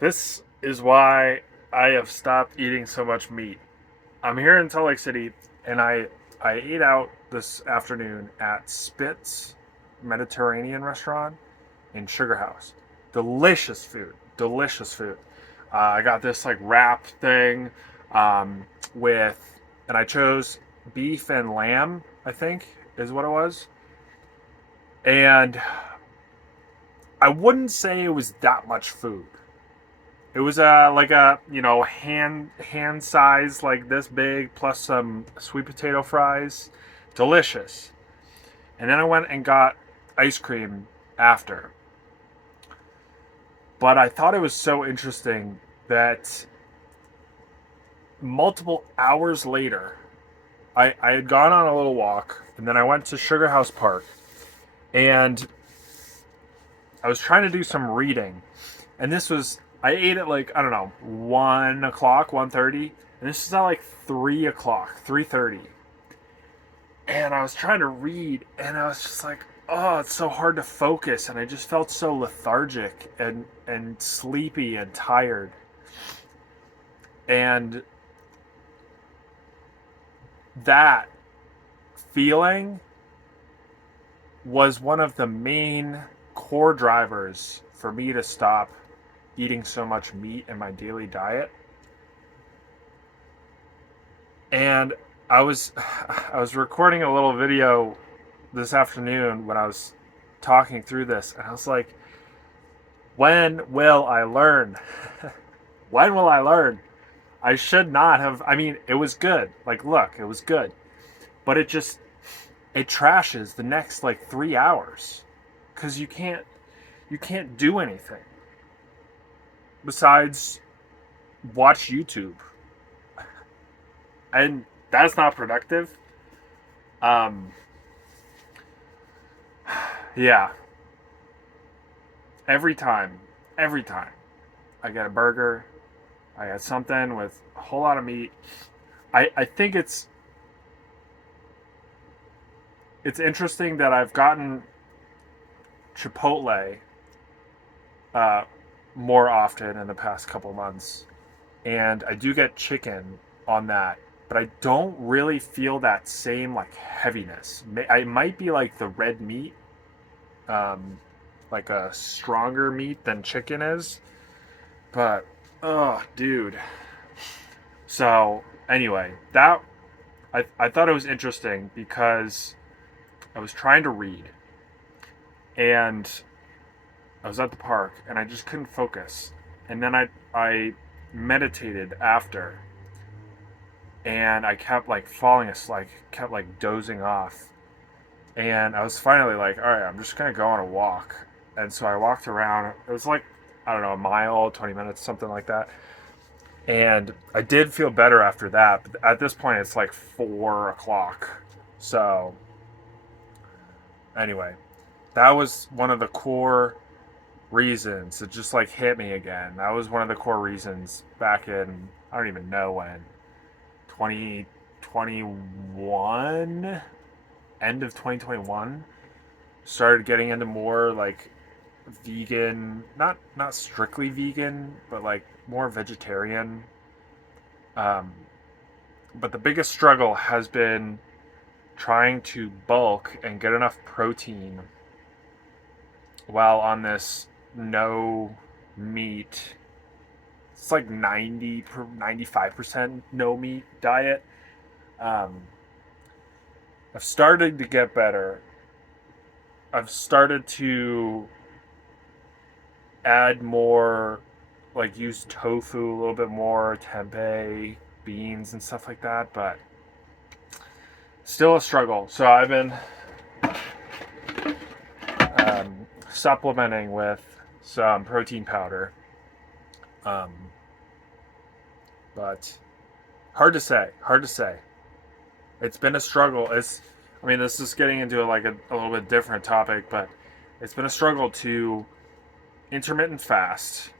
This is why I have stopped eating so much meat. I'm here in Salt Lake City, and I ate out this afternoon at Spitz Mediterranean restaurant in Sugar House. Delicious food, delicious food. I got this like wrap thing um, with, and I chose beef and lamb. I think is what it was, and I wouldn't say it was that much food. It was like a hand size like this big plus some sweet potato fries, delicious. And then I went and got ice cream after. But I thought it was so interesting that multiple hours later, I had gone on a little walk and then I went to Sugar House Park and I was trying to do some reading. And this was I ate at like I don't know 1 o'clock, 1:30, and this is at like 3 o'clock, 3:30. And I was trying to read, and I was just like, oh, it's so hard to focus, and I just felt so lethargic and sleepy and tired. And that feeling was one of the main core drivers for me to stop eating so much meat in my daily diet. And I was I was recording a little video this afternoon when I was talking through this, and I was like, when will I learn? When will I learn? I should not have. I mean, it was good. Like, look, it was good, but it trashes the next like 3 hours because you can't do anything besides watch YouTube, and that's not productive. Um, yeah, every time, every time I get a burger, I get something with a whole lot of meat. I think it's interesting that I've gotten Chipotle uh, more often in the past couple months, and I do get chicken on that, but I don't really feel that same like heaviness. I might be like the red meat, um, like a stronger meat than chicken is, but oh, dude. So anyway, that I thought it was interesting because I was trying to read and I was at the park and I just couldn't focus. And then I meditated after and I kept like falling asleep, kept like dozing off. And I was finally like, all right, I'm just gonna go on a walk. And so I walked around. It was like I don't know, a mile, 20 minutes, something like that. And I did feel better after that. But at this point, it's like 4 o'clock. So anyway, that was one of the core reasons. It just like hit me again. That was one of the core reasons back in I don't even know when 2021, end of 2021, started getting into more like vegan, not strictly vegan, but like more vegetarian. Um, but the biggest struggle has been trying to bulk and get enough protein while on this no meat. It's like 95% no meat diet. Um, I've started to get better. I've started to add more, like use tofu a little bit more, tempeh, beans, and stuff like that, but still a struggle. So I've been supplementing with some protein powder. Um, but hard to say. Hard to say. It's been a struggle. I mean, this is getting into like a little bit different topic, but it's been a struggle to intermittent fast.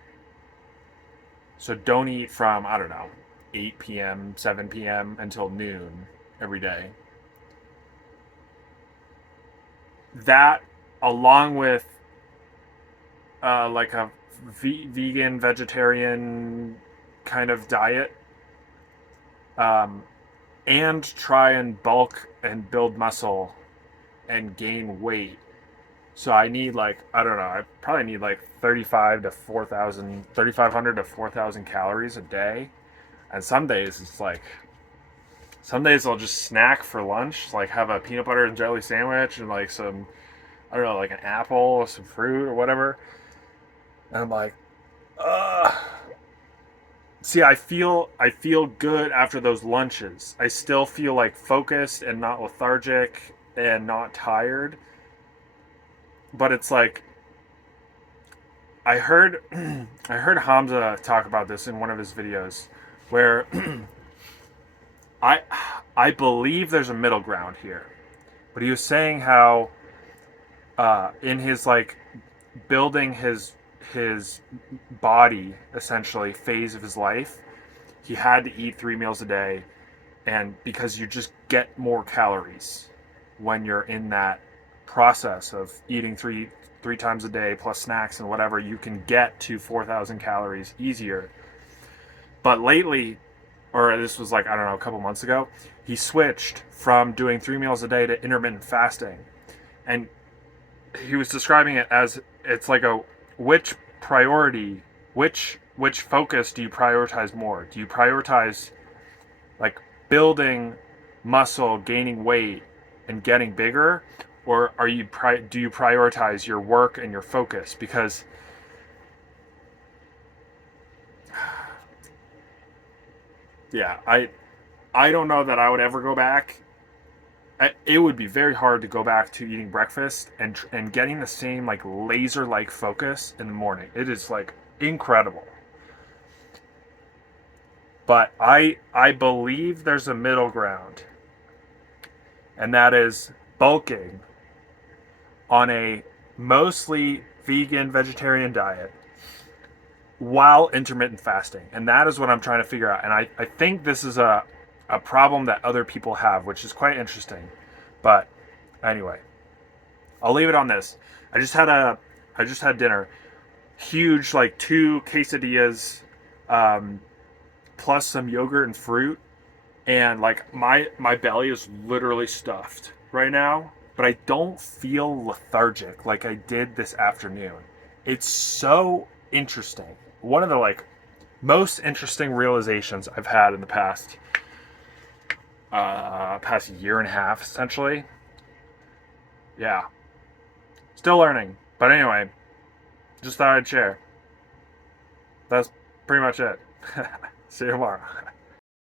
So don't eat from, I don't know, 8 p.m., 7 p.m. until noon every day. That, along with like a vegan, vegetarian kind of diet, um, and try and bulk and build muscle and gain weight. So I need like, I don't know, I probably need like 3,500 to 4,000 calories a day. And some days it's like, some days I'll just snack for lunch, like have a peanut butter and jelly sandwich and like some, I don't know, like an apple or some fruit or whatever. And I'm like, ugh. See, I feel good after those lunches. I still feel like focused and not lethargic and not tired. But it's like I heard I heard Hamza talk about this in one of his videos where I I believe there's a middle ground here. But he was saying how in his like building his body essentially phase of his life, he had to eat 3 meals a day, and because you just get more calories when you're in that process of eating three times a day plus snacks and whatever, you can get to 4,000 calories easier. But lately, or this was like, I don't know, a couple months ago, he switched from doing 3 meals a day to intermittent fasting. And he was describing it as it's like a which priority, which focus do you prioritize more? Do you prioritize like building muscle, gaining weight, and getting bigger, or do you prioritize your work and your focus? Because yeah, I don't know that I would ever go back. It would be very hard to go back to eating breakfast and getting the same like laser like focus in the morning. It is like incredible. But I believe there's a middle ground, and that is bulking on a mostly vegan vegetarian diet while intermittent fasting. And that is what I'm trying to figure out. And I think this is a problem that other people have, which is quite interesting. But anyway, I'll leave it on this. I just had dinner. Huge, like 2 quesadillas, um, plus some yogurt and fruit. And like my belly is literally stuffed right now, but I don't feel lethargic like I did this afternoon. It's so interesting. One of the like most interesting realizations I've had in the past year and a half, essentially. Yeah, still learning. But anyway, just thought I'd share. That's pretty much it. See you tomorrow.